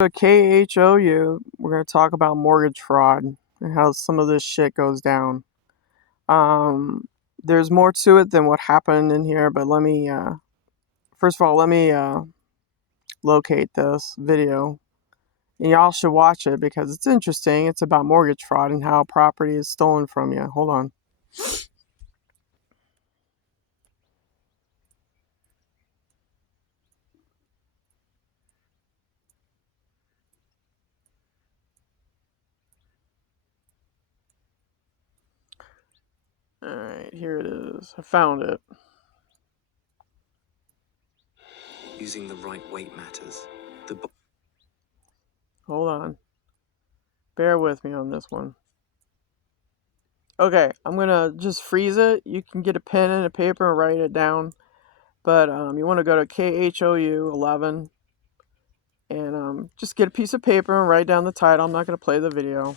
KHOU, we're going to talk about mortgage fraud and how some of this shit goes down. There's more to it than what happened in here, but first of all, let me locate this video. And y'all should watch it because it's interesting. It's about mortgage fraud and how property is stolen from you. Hold on. Alright, here it is. I found it. Using the right weight matters. Hold on. Bear with me on this one. Okay, I'm going to just freeze it. You can get a pen and a paper and write it down. But you want to go to KHOU 11 and just get a piece of paper and write down the title. I'm not going to play the video.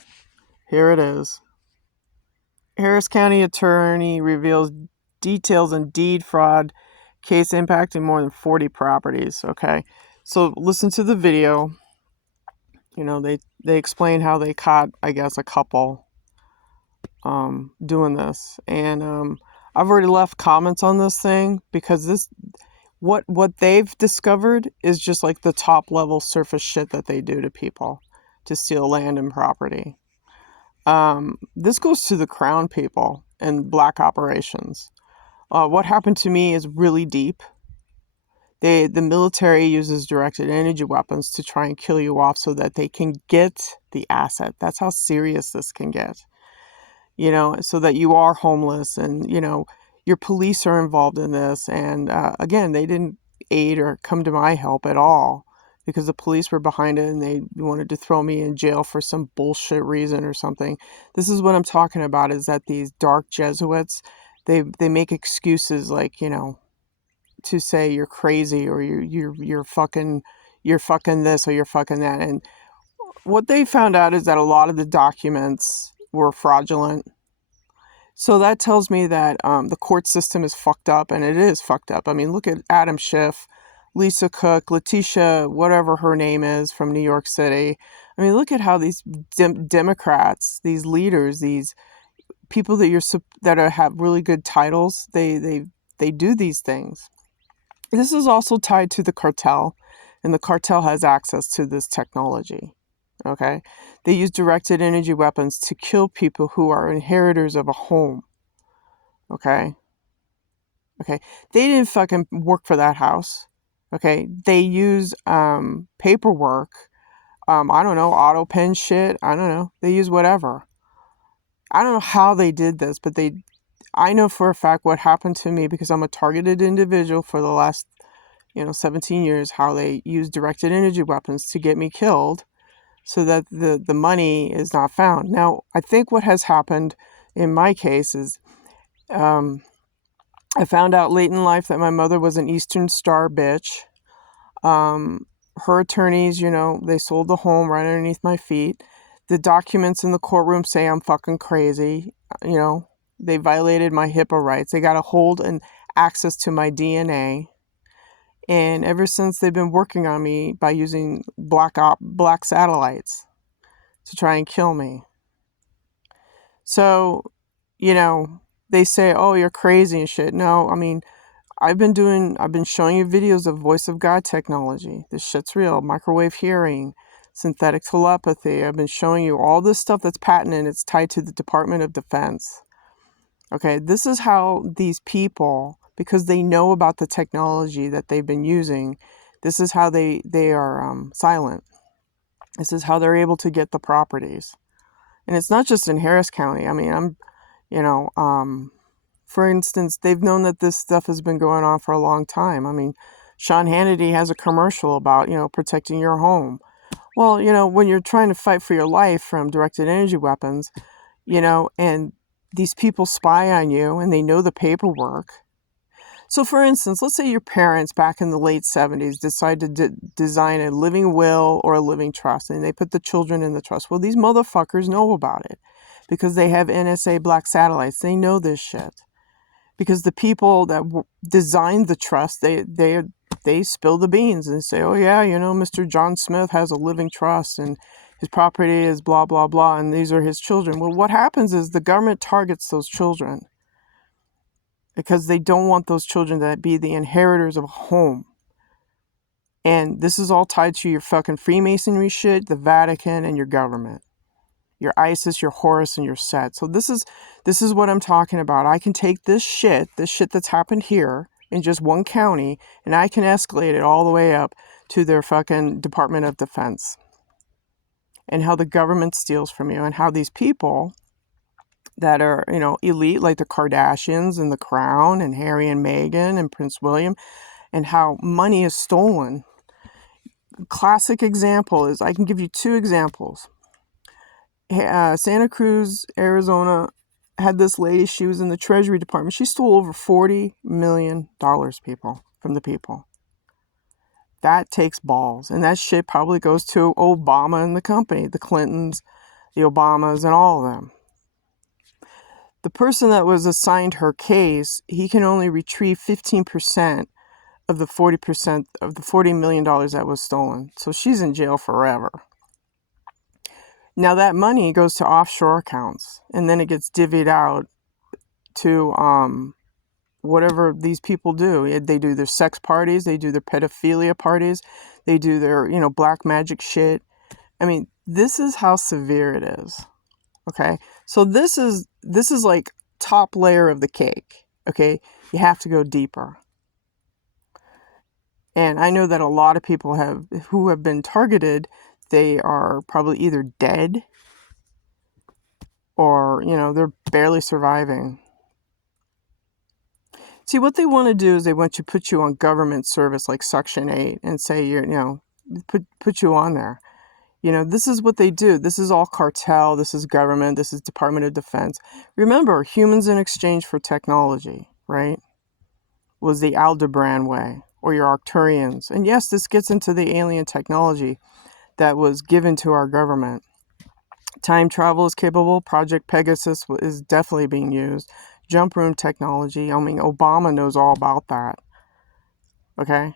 Here it is. Harris County Attorney reveals details in deed fraud case impacting more than 40 properties. Okay, so listen to the video. You know, they explain how they caught, I guess, a couple doing this. And I've already left comments on this thing because what they've discovered is just like the top level surface shit that they do to people to steal land and property. This goes to the Crown people and black operations. What happened to me is really deep. The military uses directed energy weapons to try and kill you off so that they can get the asset. That's how serious this can get. You know, so that you are homeless and, you know, your police are involved in this. And again, they didn't aid or come to my help at all because the police were behind it and they wanted to throw me in jail for some bullshit reason or something. This is what I'm talking about, is that these dark Jesuits, they make excuses like, you know, to say you're crazy or you're fucking this or you're fucking that. And what they found out is that a lot of the documents were fraudulent. So that tells me that the court system is fucked up, and it is fucked up. I mean, look at Adam Schiff, Lisa Cook, Letitia, whatever her name is, from New York City. I mean, look at how these Democrats, these leaders, these people that have really good titles, they do these things. This is also tied to the cartel, and the cartel has access to this technology. Okay, they use directed energy weapons to kill people who are inheritors of a home. Okay, they didn't fucking work for that house. Okay, they use paperwork. I don't know, auto pen shit. I don't know. They use whatever. I don't know how they did this, but I know for a fact what happened to me because I'm a targeted individual for the last 17 years. How they use directed energy weapons to get me killed, so that the money is not found. Now, I think what has happened in my case is I found out late in life that my mother was an Eastern Star bitch. Her attorneys, they sold the home right underneath my feet. The documents in the courtroom say I'm fucking crazy. They violated my HIPAA rights. They got a hold and access to my DNA. And ever since, they've been working on me by using black satellites to try and kill me. So, they say, oh, you're crazy and shit. No, I mean, I've been showing you videos of voice of God technology. This shit's real. Microwave hearing, synthetic telepathy. I've been showing you all this stuff that's patented and it's tied to the Department of Defense. Okay, this is how these people, because they know about the technology that they've been using, this is how they are silent. This is how they're able to get the properties. And it's not just in Harris County. I mean, for instance, they've known that this stuff has been going on for a long time. I mean, Sean Hannity has a commercial about, protecting your home. Well, when you're trying to fight for your life from directed energy weapons, and these people spy on you and they know the paperwork. So, for instance, let's say your parents back in the late 70s decide to design a living will or a living trust, and they put the children in the trust. Well, these motherfuckers know about it because they have NSA black satellites. They know this shit because the people that designed the trust, they they spill the beans and say, oh yeah, Mr. John Smith has a living trust and his property is blah, blah, blah, and these are his children. Well, what happens is the government targets those children because they don't want those children to be the inheritors of a home. And this is all tied to your fucking Freemasonry shit, the Vatican, and your government. Your ISIS, your Horus, and your Set. So this is what I'm talking about. I can take this shit that's happened here in just one county, and I can escalate it all the way up to their fucking Department of Defense. And how the government steals from you, and how these people that are, elite, like the Kardashians and the Crown and Harry and Meghan and Prince William, and how money is stolen. Classic example is, I can give you two examples. Santa Cruz, Arizona, had this lady. She was in the Treasury Department. She stole over $40 million, people, from the people. That takes balls. And that shit probably goes to Obama and the company, the Clintons, the Obamas, and all of them. The person that was assigned her case, he can only retrieve 15% of the 40% of the $40 million that was stolen. So she's in jail forever. Now that money goes to offshore accounts, and then it gets divvied out to whatever these people do. They do their sex parties, they do their pedophilia parties, they do their, black magic shit. I mean, this is how severe it is. Okay? So this is like top layer of the cake. Okay? You have to go deeper. And I know that a lot of people who have been targeted, they are probably either dead or, they're barely surviving. See, what they want to do is they want to put you on government service like Section 8 and say put you on there. This is what they do. This is all cartel. This is government. This is Department of Defense. Remember, humans in exchange for technology, right? Was the Aldebaran way, or your Arcturians. And yes, this gets into the alien technology that was given to our government. Time travel is capable. Project Pegasus is definitely being used. Jump room technology. I mean, Obama knows all about that. Okay?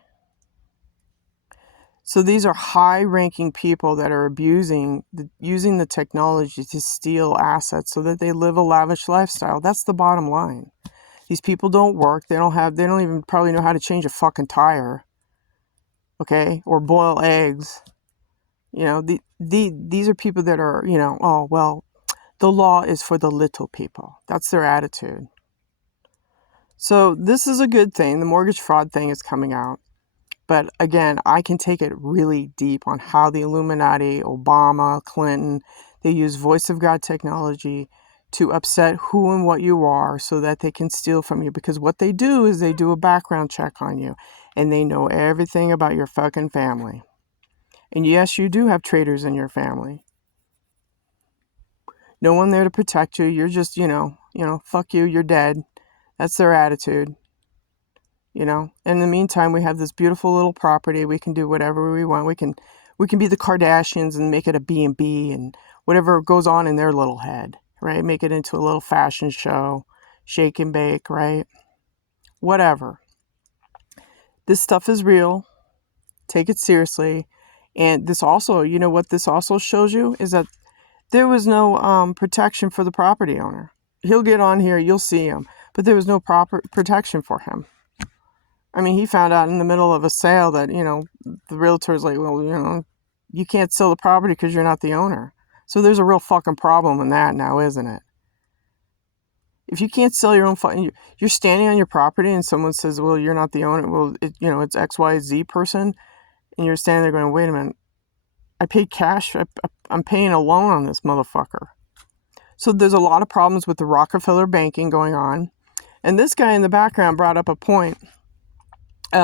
So these are high-ranking people that are using the technology to steal assets so that they live a lavish lifestyle. That's the bottom line. These people don't work. They don't even probably know how to change a fucking tire. Okay? Or boil eggs. These are people that are, oh, well, the law is for the little people. That's their attitude. So this is a good thing. The mortgage fraud thing is coming out. But again, I can take it really deep on how the Illuminati, Obama, Clinton, they use voice of God technology to upset who and what you are so that they can steal from you. Because what they do is they do a background check on you. And they know everything about your fucking family. And yes, you do have traitors in your family. No one there to protect you. You're just, fuck you, you're dead. That's their attitude. In the meantime, we have this beautiful little property. We can do whatever we want. We can be the Kardashians and make it a B&B and whatever goes on in their little head, right? Make it into a little fashion show, shake and bake, right? Whatever. This stuff is real. Take it seriously. And this also, what this also shows you is that there was no protection for the property owner. He'll get on here, you'll see him, but there was no proper protection for him. I mean, he found out in the middle of a sale that, the realtor's like, well, you can't sell the property because you're not the owner. So there's a real fucking problem in that now, isn't it? If you can't sell your own you're standing on your property and someone says, well, you're not the owner. Well, it's XYZ person. And you're standing there going, wait a minute. I paid cash. I'm paying a loan on this motherfucker. So there's a lot of problems with the Rockefeller banking going on. And this guy in the background brought up a point.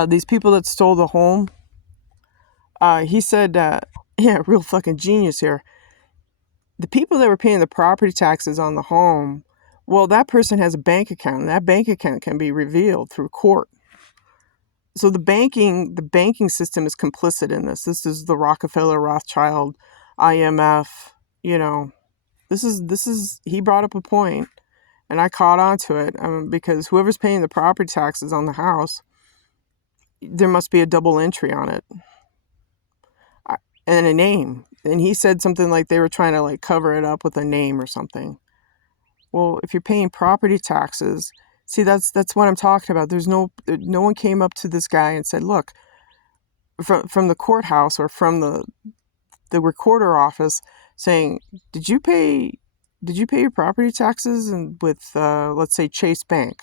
These people that stole the home, he said, real fucking genius here. The people that were paying the property taxes on the home, well, that person has a bank account, and that bank account can be revealed through court. So the banking system is complicit in this. This is the Rockefeller, Rothschild, IMF, This is he brought up a point, and I caught on to it because whoever's paying the property taxes on the house, there must be a double entry on it and a name. And he said something like they were trying to like cover it up with a name or something. Well, if you're paying property taxes, see, that's what I'm talking about. No one came up to this guy and said, look, from the courthouse or from the recorder office saying, did you pay your property taxes and with let's say Chase Bank?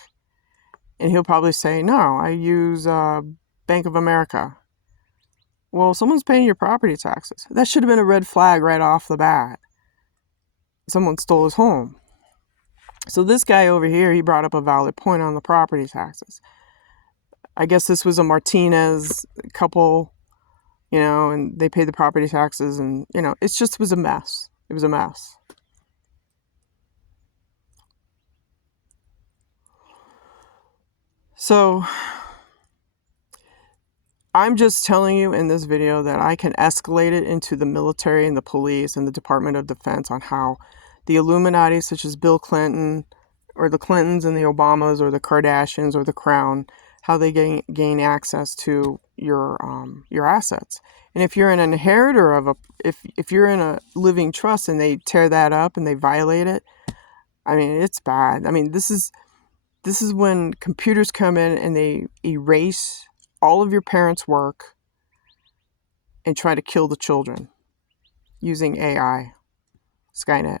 And he'll probably say, no, I use Bank of America. Well, someone's paying your property taxes. That should have been a red flag right off the bat. Someone stole his home. So this guy over here, he brought up a valid point on the property taxes. I guess this was a Martinez couple, and they paid the property taxes, and, it just was a mess. It was a mess. So I'm just telling you in this video that I can escalate it into the military and the police and the Department of Defense on how the Illuminati, such as Bill Clinton or the Clintons and the Obamas or the Kardashians or the Crown, how they gain access to your assets. And if you're an inheritor of if you're in a living trust and they tear that up and they violate it, I mean, it's bad. I mean, this is when computers come in and they erase all of your parents' work and try to kill the children using AI, Skynet.